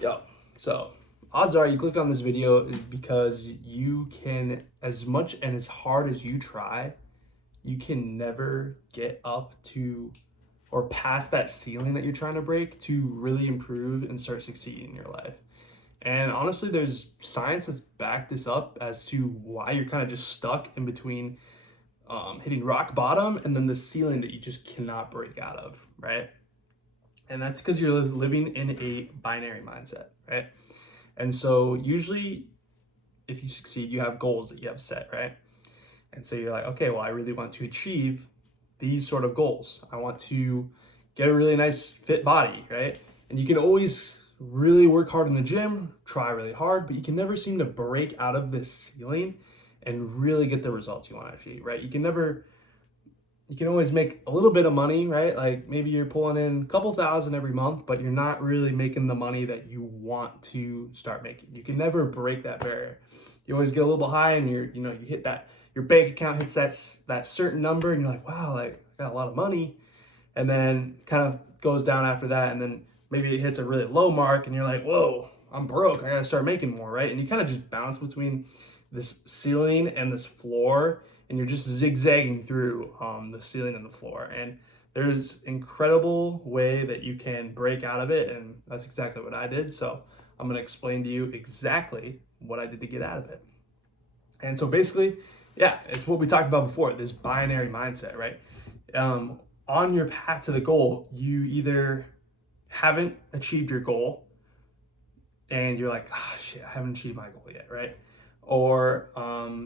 Yo, so odds are you clicked on this video is because you can, as much and as hard as you try, you can never get up to or past that ceiling that you're trying to break to really improve and start succeeding in your life. And honestly, there's science that's backed this up as to why you're kind of just stuck in between hitting rock bottom and then the ceiling that you just cannot break out of, right? And that's because you're living in a binary mindset, right? And so usually if you succeed, you have goals that you have set, right? And so you're like, okay, well, I really want to achieve these sort of goals. I want to get a really nice fit body, right? And you can always really work hard in the gym, try really hard, but you can never seem to break out of this ceiling and really get the results you want to achieve, right? You can always make a little bit of money, right? Like maybe you're pulling in a couple thousand every month, but you're not really making the money that you want to start making. You can never break that barrier. You always get a little bit high and you hit that, your bank account hits that certain number and you're like, wow, like I got a lot of money. And then kind of goes down after that. And then maybe it hits a really low mark and you're like, whoa, I'm broke. I gotta start making more, right? And you kind of just bounce between this ceiling and this floor, and you're just zigzagging through the ceiling and the floor. And there's incredible way that you can break out of it, and that's exactly what I did. So I'm gonna explain to you exactly what I did to get out of it. And so basically, yeah, it's what we talked about before, this binary mindset, right? On your path to the goal, you either haven't achieved your goal and you're like, ah, shit, I haven't achieved my goal yet, right? Or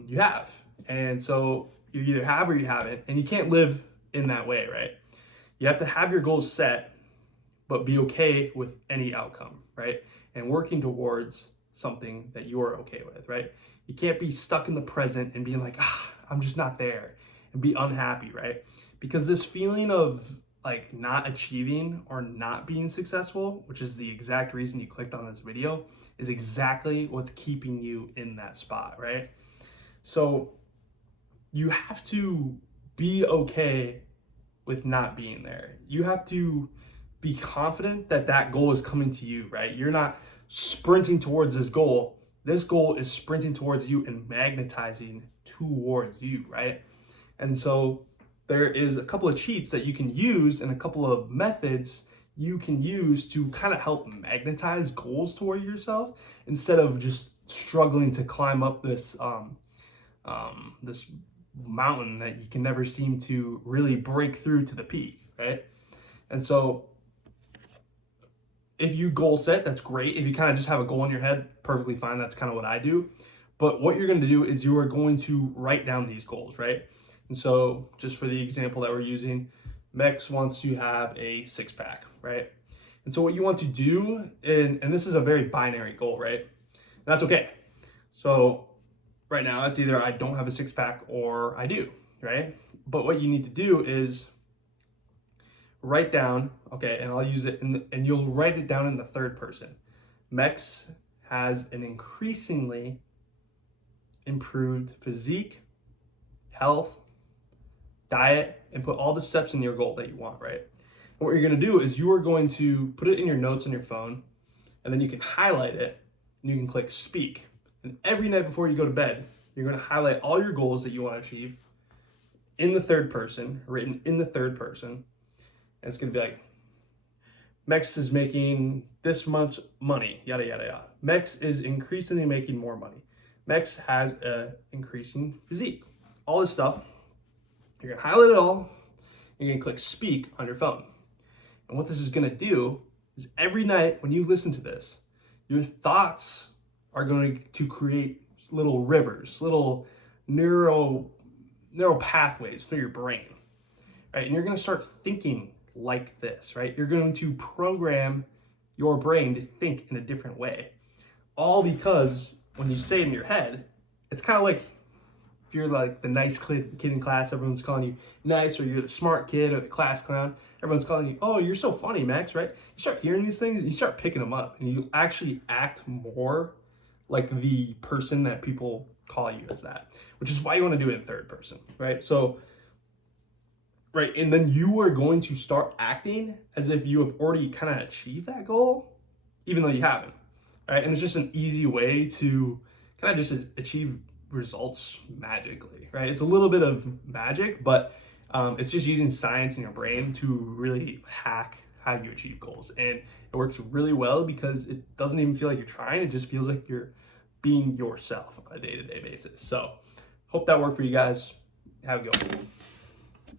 you have. And so you either have or you haven't, and you can't live in that way, right? You have to have your goals set, but be okay with any outcome, right? And working towards something that you're okay with, right? You can't be stuck in the present and being like, I'm just not there, and be unhappy, right? Because this feeling of like not achieving or not being successful, which is the exact reason you clicked on this video, is exactly what's keeping you in that spot, right? So you have to be okay with not being there. You have to be confident that that goal is coming to you, right? You're not sprinting towards this goal. This goal is sprinting towards you and magnetizing towards you, right? And so there is a couple of cheats that you can use and a couple of methods you can use to kind of help magnetize goals toward yourself instead of just struggling to climb up this mountain that you can never seem to really break through to the peak, right? And so if you goal set, that's great. If you kind of just have a goal in your head, perfectly fine. That's kind of what I do. But what you're going to do is you are going to write down these goals, right? And so just for the example that we're using, Mex wants to have a six pack, right? And so what you want to do, and this is a very binary goal, right? And that's okay. So right now it's either I don't have a six pack or I do, right? But what you need to do is write down, okay, and I'll use it and you'll write it down in the third person. Mex has an increasingly improved physique, health, diet, and put all the steps in your goal that you want, right? And what you're gonna do is you are going to put it in your notes on your phone, and then you can highlight it, and you can click speak. And every night before you go to bed, you're gonna highlight all your goals that you wanna achieve in the third person, written in the third person. And it's gonna be like, Mex is making this much money, yada, yada, yada. Mex is increasingly making more money. Mex has a increasing physique. All this stuff. You're gonna highlight it all. You're gonna click speak on your phone. And what this is gonna do is every night when you listen to this, your thoughts are going to create little rivers, little neural pathways through your brain, right? And you're gonna start thinking like this, right? You're going to program your brain to think in a different way. All because when you say it in your head, it's kind of like if you're like the nice kid in class, everyone's calling you nice, or you're the smart kid or the class clown, everyone's calling you, oh, you're so funny, Max, right? You start hearing these things, you start picking them up, and you actually act more like the person that people call you as that, which is why you want to do it in third person, right? So, right, and then you are going to start acting as if you have already kind of achieved that goal, even though you haven't. right? And it's just an easy way to kind of just achieve results magically, right? It's a little bit of magic, but it's just using science in your brain to really hack how you achieve goals. And it works really well because it doesn't even feel like you're trying. It just feels like you're being yourself on a day-to-day basis. So hope that worked for you guys. Have a good one.